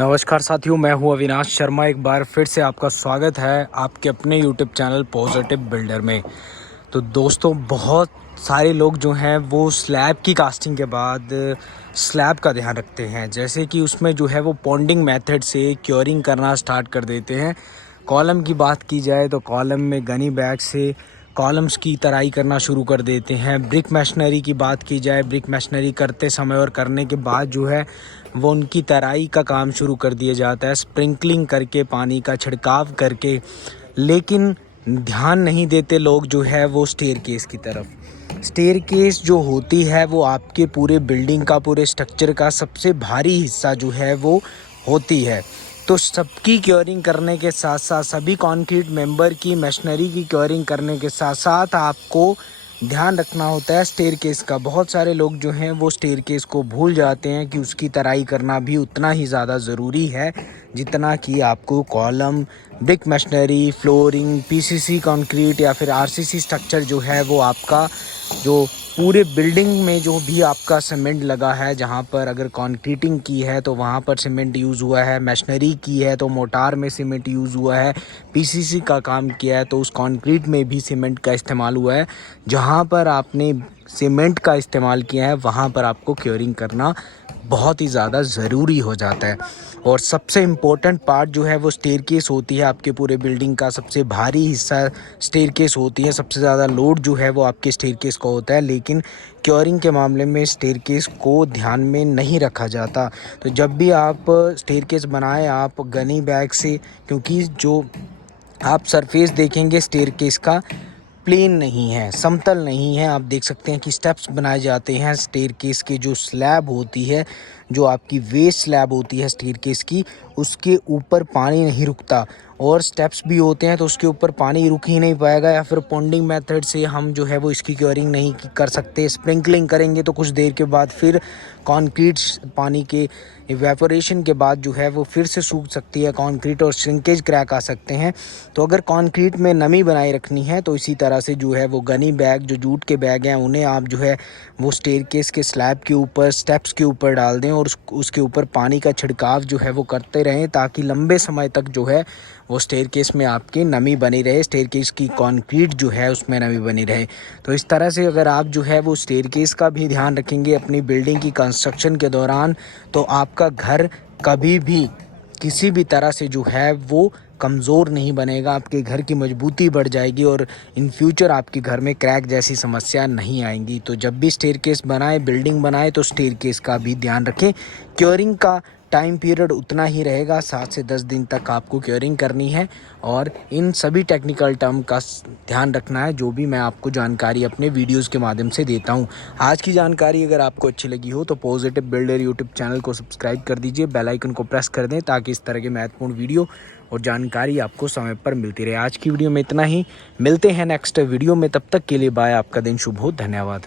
नमस्कार साथियों, मैं हूं अविनाश शर्मा। एक बार फिर से आपका स्वागत है आपके अपने यूट्यूब चैनल पॉजिटिव बिल्डर में। तो दोस्तों, बहुत सारे लोग जो हैं वो स्लैब की कास्टिंग के बाद स्लैब का ध्यान रखते हैं, जैसे कि उसमें जो है वो पॉन्डिंग मेथड से क्योरिंग करना स्टार्ट कर देते हैं। कॉलम की बात की जाए तो कॉलम में गनी बैग से कॉलम्स की तराई करना शुरू कर देते हैं। ब्रिक मशीनरी की बात की जाए, ब्रिक मशीनरी करते समय और करने के बाद जो है वो उनकी तराई का काम शुरू कर दिया जाता है, स्प्रिंकलिंग करके, पानी का छिड़काव करके। लेकिन ध्यान नहीं देते लोग जो है वो स्टेयरकेस की तरफ। स्टेयरकेस जो होती है वो आपके पूरे बिल्डिंग का, पूरे स्ट्रक्चर का सबसे भारी हिस्सा जो है वो होती है। तो सबकी क्योरिंग करने के साथ साथ, सभी कंक्रीट मेंबर की मशीनरी की क्योरिंग करने के साथ साथ आपको ध्यान रखना होता है स्टेयरकेस का। बहुत सारे लोग जो हैं वो स्टेयरकेस को भूल जाते हैं कि उसकी तराई करना भी उतना ही ज़्यादा ज़रूरी है जितना कि आपको column, brick machinery, flooring, PCC concrete या फिर आरसीसी स्ट्रक्चर जो है वो आपका, जो पूरे बिल्डिंग में जो भी आपका सीमेंट लगा है, जहाँ पर अगर कंक्रीटिंग की है तो वहाँ पर सीमेंट यूज़ हुआ है, मशीनरी की है तो मोटार में सीमेंट यूज़ हुआ है, पीसीसी का काम किया है तो उस कंक्रीट में भी सीमेंट का इस्तेमाल हुआ है। जहाँ पर आपने सीमेंट का इस्तेमाल किया है वहाँ पर आपको क्योरिंग करना बहुत ही ज़्यादा ज़रूरी हो जाता है। और सबसे इम्पोर्टेंट पार्ट जो है वो स्टेयरकेस होती है। आपके पूरे बिल्डिंग का सबसे भारी हिस्सा स्टेयरकेस होती है। सबसे ज़्यादा लोड जो है वो आपके स्टेयरकेस का होता है, लेकिन क्योरिंग के मामले में स्टेयरकेस को ध्यान में नहीं रखा जाता। तो जब भी आप स्टेयरकेस बनाएं, आप गनी बैग से, क्योंकि जो आप सरफेस देखेंगे स्टेयरकेस का प्लेन नहीं है, समतल नहीं है। आप देख सकते हैं कि स्टेप्स बनाए जाते हैं स्टेयरकेस के। जो स्लैब होती है, जो आपकी वेस्ट स्लैब होती है स्टेयरकेस की, उसके ऊपर पानी नहीं रुकता। और स्टेप्स भी होते हैं तो उसके ऊपर पानी रुक ही नहीं पाएगा। या फिर पॉन्डिंग मेथड से हम जो है वो इसकी क्योरिंग नहीं कर सकते। स्प्रिंकलिंग करेंगे तो कुछ देर के बाद फिर कंक्रीट पानी के इवेपोरेशन के बाद जो है वो फिर से सूख सकती है कंक्रीट और श्रिंकेज क्रैक आ सकते हैं। तो अगर कंक्रीट में नमी बनाए रखनी है तो इसी तरह से जो है वो गनी बैग, जो जूट के बैग हैं, उन्हें आप जो है वो स्टेयरकेस के स्लैब के ऊपर, स्टेप्स के ऊपर डाल दें और उसके ऊपर पानी का छिड़काव जो है वो करते रहें, ताकि लंबे समय तक जो है वो स्टेयरकेस में आपकी नमी बनी रहे, स्टेयरकेस की कंक्रीट जो है उसमें नमी बनी रहे। तो इस तरह से अगर आप जो है वो स्टेयरकेस का भी ध्यान रखेंगे अपनी बिल्डिंग की कंस्ट्रक्शन के दौरान, तो आपका घर कभी भी किसी भी तरह से जो है वो कमज़ोर नहीं बनेगा। आपके घर की मजबूती बढ़ जाएगी और इन फ्यूचर आपके घर में क्रैक जैसी समस्या नहीं आएंगी। तो जब भी स्टेयरकेस बनाए, बिल्डिंग बनाए, तो स्टेयरकेस का भी ध्यान रखें। क्योरिंग का टाइम पीरियड उतना ही रहेगा, 7 से 10 दिन तक आपको क्योरिंग करनी है। और इन सभी टेक्निकल टर्म का ध्यान रखना है जो भी मैं आपको जानकारी अपने वीडियोस के माध्यम से देता हूं। आज की जानकारी अगर आपको अच्छी लगी हो तो पॉजिटिव बिल्डर यूट्यूब चैनल को सब्सक्राइब कर दीजिए, बेल आइकन को प्रेस कर दें, ताकि इस तरह के महत्वपूर्ण वीडियो और जानकारी आपको समय पर मिलती रहे। आज की वीडियो में इतना ही, मिलते हैं नेक्स्ट वीडियो में। तब तक के लिए बाय। आपका दिन शुभ हो। धन्यवाद।